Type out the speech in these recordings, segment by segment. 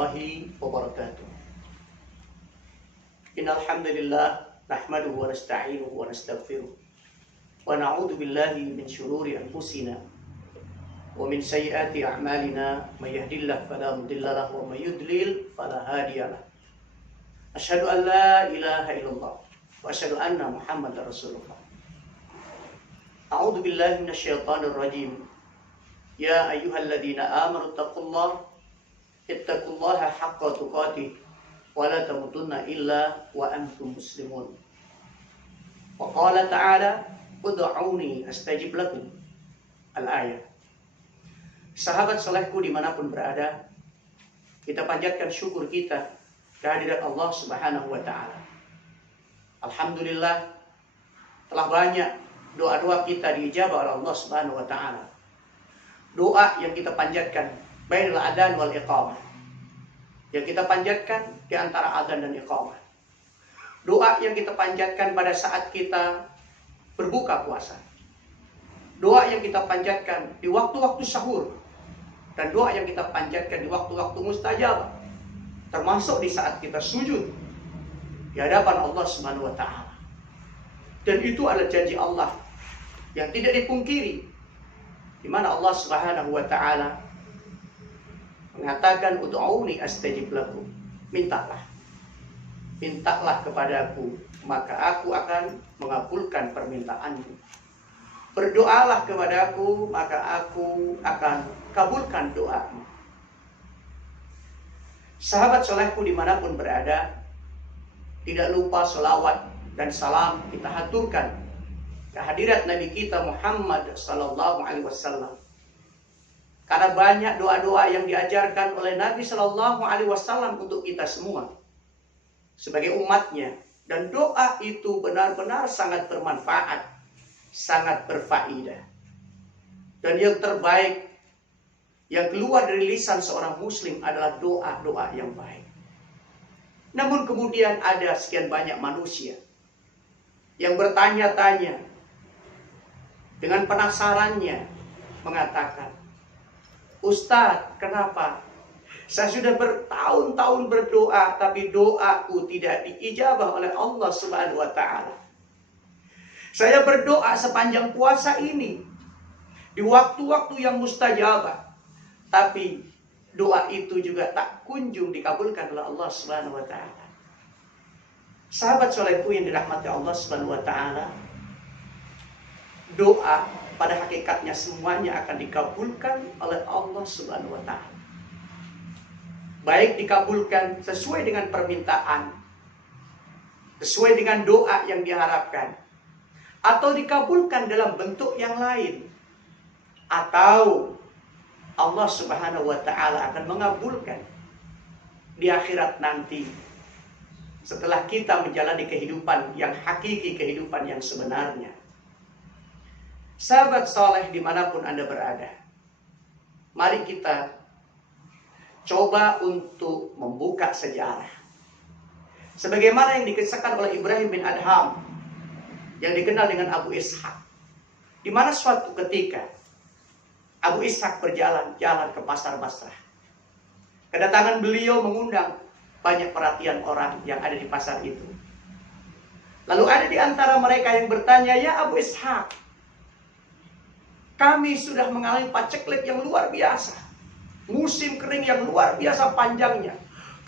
warahmatullahi wabarakatuh. Innal hamdalillah nahmaduhu wa nasta'inuhu wa nastaghfiruh wa na'udzu billahi min shururi anfusina wa min sayyiati a'malina may yahdihillahu fala mudilla lahu wa may yudlil fala hadiya lahu. Asyhadu an la ilaha illallah wa asyhadu anna Muhammadar Rasulullah. A'udzu billahi minasyaitonir rajim. Ya ayyuhalladzina amanu ittaqullaha haqqa tuqatih wa la tamutunna illa wa antum muslimun. Wa qala ta'ala ud'uni astajib lakum. Al-ayat. Sahabat salehku dimanapun berada, kita panjatkan syukur kita kehadirat Allah Subhanahu wa ta'ala. Alhamdulillah, telah banyak doa-doa kita diijabah oleh Allah Subhanahu wa ta'ala. Doa yang kita panjatkan bainal adzan wal iqamah, yang kita panjatkan di antara adzan dan iqamah. Doa yang kita panjatkan pada saat kita berbuka puasa. Doa yang kita panjatkan di waktu-waktu sahur. Dan doa yang kita panjatkan di waktu-waktu mustajab. Termasuk di saat kita sujud di hadapan Allah Subhanahu wa ta'ala. Dan itu adalah janji Allah yang tidak dipungkiri, di mana Allah Subhanahu wa ta'ala mengatakan ud'uni astajib lakum. Mintalah kepadaku, maka aku akan mengabulkan permintaanmu. Berdoalah kepadaku, maka aku akan kabulkan doamu. Sahabat solehku dimanapun berada, tidak lupa sholawat dan salam kita haturkan kehadirat Nabi kita Muhammad sallallahu alaihi wasallam. Karena banyak doa-doa yang diajarkan oleh Nabi sallallahu alaihi wasallam untuk kita semua sebagai umatnya, dan doa itu benar-benar sangat bermanfaat, sangat berfaedah. Dan yang terbaik yang keluar dari lisan seorang muslim adalah doa-doa yang baik. Namun kemudian ada sekian banyak manusia yang bertanya-tanya dengan penasarannya, mengatakan, Ustadz, kenapa saya sudah bertahun-tahun berdoa tapi doaku tidak diijabah oleh Allah Subhanahu wa ta'ala? Saya berdoa sepanjang puasa ini di waktu-waktu yang mustajabah, tapi doa itu juga tak kunjung dikabulkan oleh Allah Subhanahu wa ta'ala. Sahabat solehku yang dirahmati Allah Subhanahu wa ta'ala, doa pada hakikatnya semuanya akan dikabulkan oleh Allah Subhanahu wa ta'ala. Baik dikabulkan sesuai dengan permintaan, sesuai dengan doa yang diharapkan, atau dikabulkan dalam bentuk yang lain, atau Allah Subhanahu wa ta'ala akan mengabulkan di akhirat nanti, setelah kita menjalani kehidupan yang hakiki, kehidupan yang sebenarnya. Sahabat soleh dimanapun Anda berada, mari kita coba untuk membuka sejarah. Sebagaimana yang dikisahkan oleh Ibrahim bin Adham, yang dikenal dengan Abu Ishaq. Di mana suatu ketika Abu Ishaq berjalan-jalan ke pasar Basrah. Kedatangan beliau mengundang banyak perhatian orang yang ada di pasar itu. Lalu ada di antara mereka yang bertanya, "Ya Abu Ishaq, kami sudah mengalami paceklik yang luar biasa. Musim kering yang luar biasa panjangnya.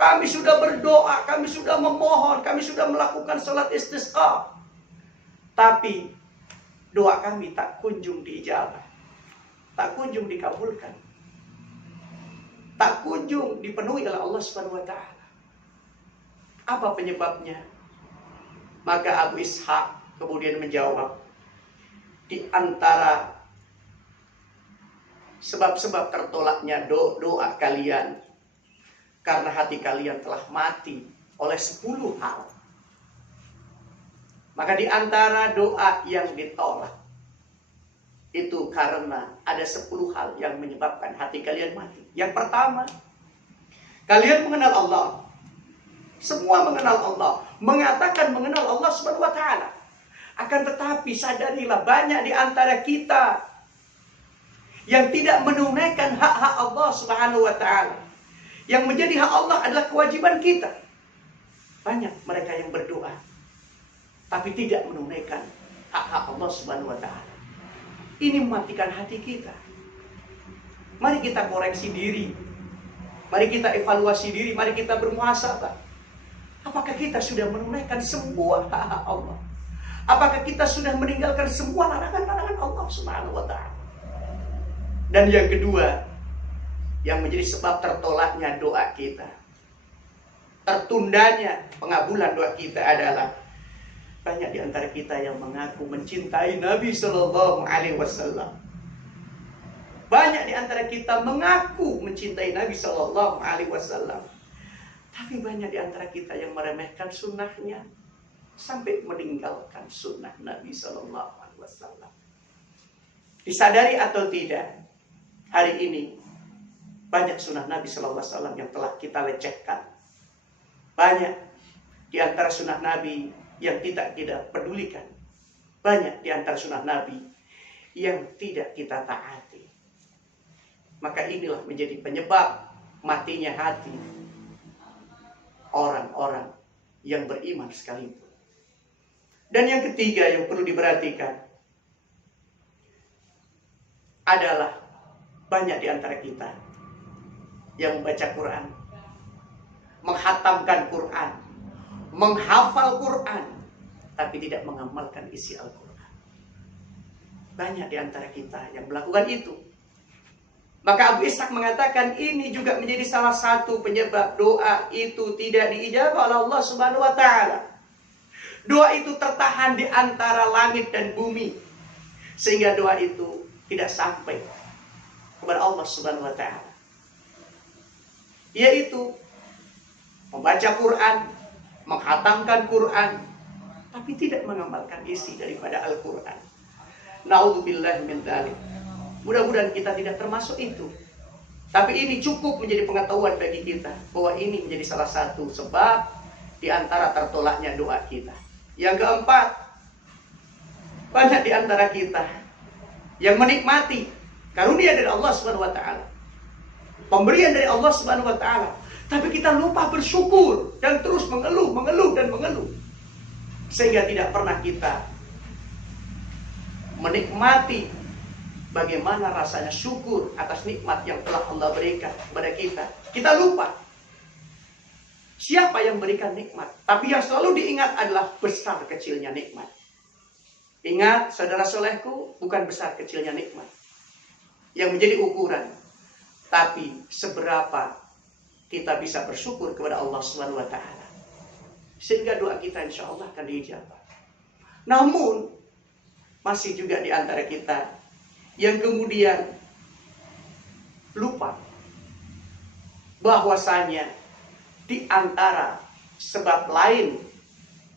Kami sudah berdoa, kami sudah memohon, kami sudah melakukan salat istisqa. Tapi doa kami tak kunjung diijabah. Tak kunjung dikabulkan. Tak kunjung dipenuhi oleh Allah Subhanahu wa ta'ala. Apa penyebabnya?" Maka Abu Ishaq kemudian menjawab, di antara sebab-sebab tertolaknya doa kalian, karena hati kalian telah mati oleh 10 hal. Maka di antara doa yang ditolak itu karena ada 10 hal yang menyebabkan hati kalian mati. Yang pertama, kalian mengenal Allah. Semua mengenal Allah, mengatakan mengenal Allah Subhanahu wa ta'ala. Akan tetapi sadarilah, banyak di antara kita yang tidak menunaikan hak-hak Allah Subhanahu wa ta'ala, Yang menjadi hak Allah adalah kewajiban kita. Banyak mereka yang berdoa, tapi tidak menunaikan hak-hak Allah Subhanahu wa Ta'ala. Ini mematikan hati kita. Mari kita koreksi diri. Mari kita evaluasi diri. Mari kita bermuhasabah. Apakah kita sudah menunaikan semua hak-hak Allah? Apakah kita sudah meninggalkan semua larangan-larangan Allah Subhanahu wa Ta'ala? Dan yang kedua, yang menjadi sebab tertolaknya doa kita, tertundanya pengabulan doa kita adalah banyak di antara kita yang mengaku mencintai Nabi Sallallahu Alaihi Wasallam. Banyak di antara kita mengaku mencintai Nabi Sallallahu Alaihi Wasallam, tapi banyak di antara kita yang meremehkan sunnahnya sampai meninggalkan sunnah Nabi Sallallahu Alaihi Wasallam. Disadari atau tidak, hari ini banyak sunnah Nabi Sallallahu Alaihi Wasallam yang telah kita lecehkan. Banyak di antara sunnah Nabi yang tidak pedulikan. Banyak di antara sunnah Nabi yang tidak kita taati. Maka inilah menjadi penyebab matinya hati orang-orang yang beriman sekalipun. Dan yang ketiga yang perlu diperhatikan adalah banyak di antara kita yang membaca Quran, menghatamkan Quran, menghafal Quran, tapi tidak mengamalkan isi Al-Quran. Banyak di antara kita yang melakukan itu. Maka Abu Ishaq mengatakan ini juga menjadi salah satu penyebab doa itu tidak diijabah oleh Allah Subhanahu wa Ta'ala. Doa itu tertahan di antara langit dan bumi, sehingga doa itu tidak sampai kepada Allah Subhanahu wa Ta'ala. Yaitu membaca Quran, menghatamkan Quran, tapi tidak mengamalkan isi daripada Al-Quran. Na'udzubillah min dzalik. Mudah-mudahan kita tidak termasuk itu. Tapi ini cukup menjadi pengetahuan bagi kita bahwa ini menjadi salah satu sebab di antara tertolaknya doa kita. Yang keempat, banyak di antara kita yang menikmati karunia dari Allah Subhanahu wa Ta'ala, pemberian dari Allah Subhanahu wa Ta'ala, tapi kita lupa bersyukur dan terus mengeluh dan mengeluh, sehingga tidak pernah kita menikmati bagaimana rasanya syukur atas nikmat yang telah Allah berikan kepada kita. Kita lupa siapa yang berikan nikmat, tapi yang selalu diingat adalah besar kecilnya nikmat. Ingat, saudara solehku, bukan besar kecilnya nikmat yang menjadi ukuran, tapi seberapa kita bisa bersyukur kepada Allah Subhanahu wa Ta'ala, sehingga doa kita insya Allah akan diijabah. Namun masih juga di antara kita yang kemudian lupa bahwasanya di antara sebab lain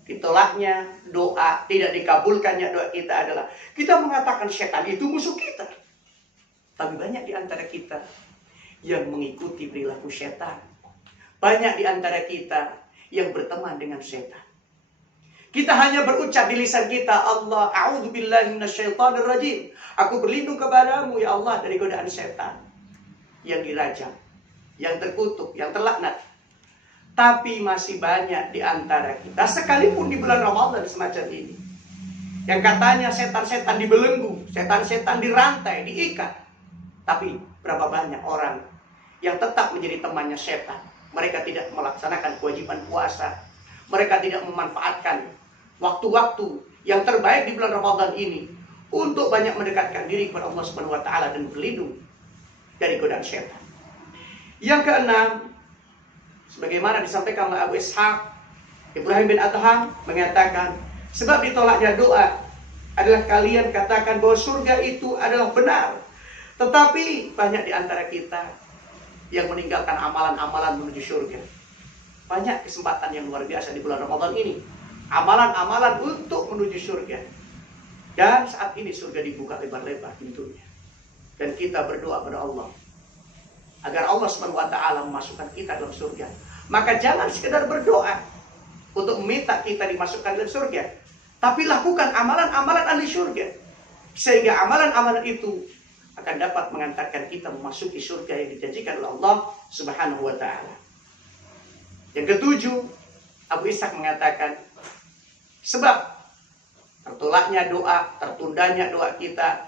ditolaknya doa, tidak dikabulkannya doa kita adalah kita mengatakan setan itu musuh kita. Tapi banyak di antara kita yang mengikuti perilaku setan. Banyak di antara kita yang berteman dengan setan. Kita hanya berucap di lisan kita, Allah, a'udzubillahi minasyaitonirrajim. Aku berlindung kepadamu ya Allah dari godaan setan yang dirajam, yang terkutuk, yang terlaknat. Tapi masih banyak di antara kita, sekalipun di bulan Ramadan semacam ini, yang katanya setan-setan dibelenggu, setan-setan dirantai, diikat. Tapi berapa banyak orang yang tetap menjadi temannya setan. Mereka tidak melaksanakan kewajiban puasa. Mereka tidak memanfaatkan waktu-waktu yang terbaik di bulan Ramadan ini untuk banyak mendekatkan diri kepada Allah Subhanahu wa Ta'ala dan berlindung dari godaan syaitan. Yang keenam, sebagaimana disampaikan oleh Abu Ishaq, Ibrahim bin Adham mengatakan, sebab ditolaknya doa adalah kalian katakan bahwa surga itu adalah benar, tetapi banyak di antara kita yang meninggalkan amalan-amalan menuju surga. Banyak kesempatan yang luar biasa di bulan Ramadan ini, amalan-amalan untuk menuju surga. Dan saat ini surga dibuka lebar-lebar pintunya, dan kita berdoa kepada Allah agar Allah Subhanahu wa Ta'ala memasukkan kita dalam surga. Maka jangan sekedar berdoa untuk meminta kita dimasukkan dalam surga, tapi lakukan amalan-amalan ahli surga, sehingga amalan-amalan itu akan dapat mengantarkan kita memasuki surga yang dijanjikan oleh Allah Subhanahu wa taala. Yang ketujuh, Abu Ishaq mengatakan sebab tertolaknya doa, tertundanya doa kita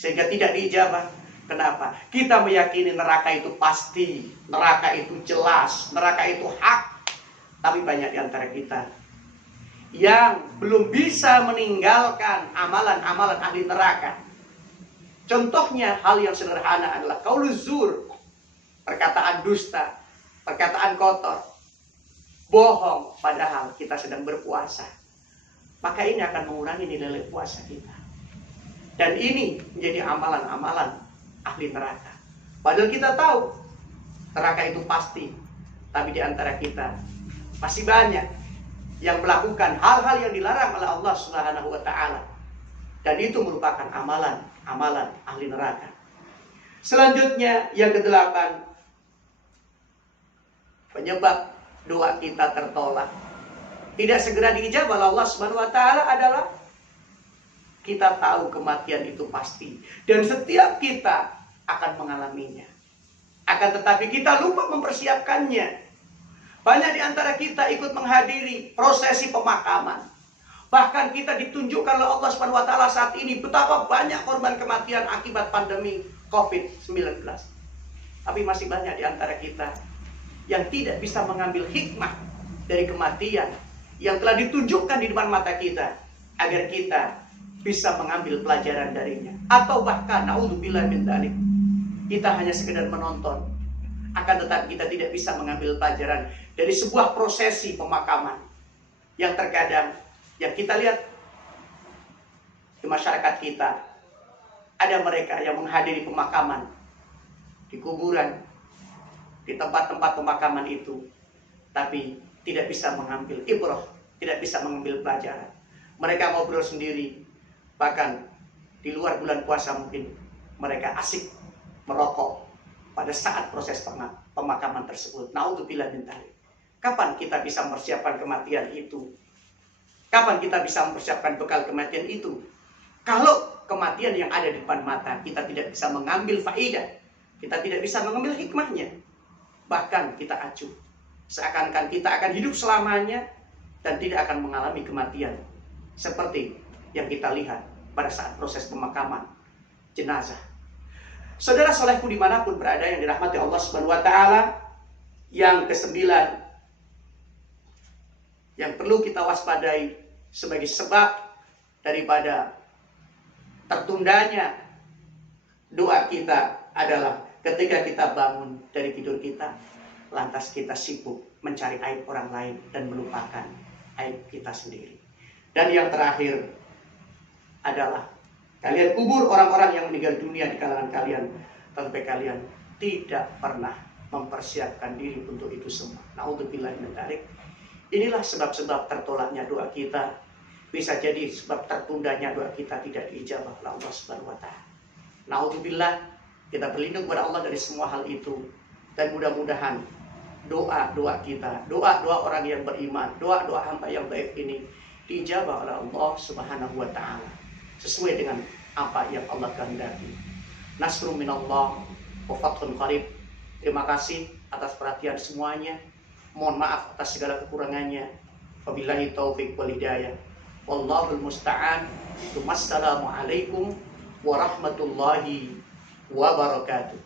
sehingga tidak diijabah. Kenapa? Kita meyakini neraka itu pasti, neraka itu jelas, neraka itu hak. Tapi banyak di antara kita yang belum bisa meninggalkan amalan-amalan ahli neraka. Contohnya hal yang sederhana adalah qauluz zur, perkataan dusta, perkataan kotor, bohong padahal kita sedang berpuasa. Maka ini akan mengurangi nilai puasa kita. Dan ini menjadi amalan-amalan ahli neraka. Padahal kita tahu neraka itu pasti, tapi di antara kita masih banyak yang melakukan hal-hal yang dilarang oleh Allah Subhanahu wa taala. Dan itu merupakan amalan ahli neraka. Selanjutnya yang kedelapan, penyebab doa kita tertolak, tidak segera diijabah oleh Allah Subhanahu wa taala adalah kita tahu kematian itu pasti dan setiap kita akan mengalaminya. Akan tetapi kita lupa mempersiapkannya. Banyak di antara kita ikut menghadiri prosesi pemakaman. Bahkan kita ditunjukkan oleh Allah Subhanahu wa taala saat ini betapa banyak korban kematian akibat pandemi COVID-19. Tapi masih banyak di antara kita yang tidak bisa mengambil hikmah dari kematian yang telah ditunjukkan di depan mata kita agar kita bisa mengambil pelajaran darinya. Atau bahkan naudzubillah min dzalik, kita hanya sekedar menonton, akan tetapi kita tidak bisa mengambil pelajaran dari sebuah prosesi pemakaman yang terkadang yang kita lihat di masyarakat kita, ada mereka yang menghadiri pemakaman di kuburan, di tempat-tempat pemakaman itu, tapi tidak bisa mengambil ibrah, tidak bisa mengambil pelajaran. Mereka ngobrol sendiri, bahkan di luar bulan puasa mungkin mereka asik merokok pada saat proses pemakaman tersebut. Naudzubillah min dzalik. Kapan kita bisa mempersiapkan kematian itu? Kapan kita bisa mempersiapkan bekal kematian itu? Kalau kematian yang ada di depan mata kita tidak bisa mengambil faidah, kita tidak bisa mengambil hikmahnya, bahkan kita acuh, seakan-akan kita akan hidup selamanya dan tidak akan mengalami kematian seperti yang kita lihat pada saat proses pemakaman jenazah. Saudara solehku dimanapun berada yang dirahmati Allah Subhanahu wa taala, yang kesembilan yang perlu kita waspadai sebagai sebab daripada tertundanya doa kita adalah ketika kita bangun dari tidur kita, lantas kita sibuk mencari aib orang lain dan melupakan aib kita sendiri. Dan yang terakhir adalah kalian kubur orang-orang yang meninggal dunia di kalangan kalian, sampai kalian tidak pernah mempersiapkan diri untuk itu semua. Naudzubillah min dzalik. Inilah sebab-sebab tertolaknya doa kita. Bisa jadi sebab tertundanya doa kita tidak diijabah oleh Allah Subhanahu wa taala. Naudzubillah, kita berlindung kepada Allah dari semua hal itu. Dan mudah-mudahan doa-doa kita, doa-doa orang yang beriman, doa-doa hamba yang baik ini diijabah oleh Allah Subhanahu wa taala sesuai dengan apa yang Allah kehendaki. Nasrun minallah wa fathun qarib. Terima kasih atas perhatian semuanya. Mohon maaf atas segala kekurangannya. Wabillahi taufiq wal hidayah. Wallahul musta'an. Wassalamualaikum warahmatullahi wabarakatuh.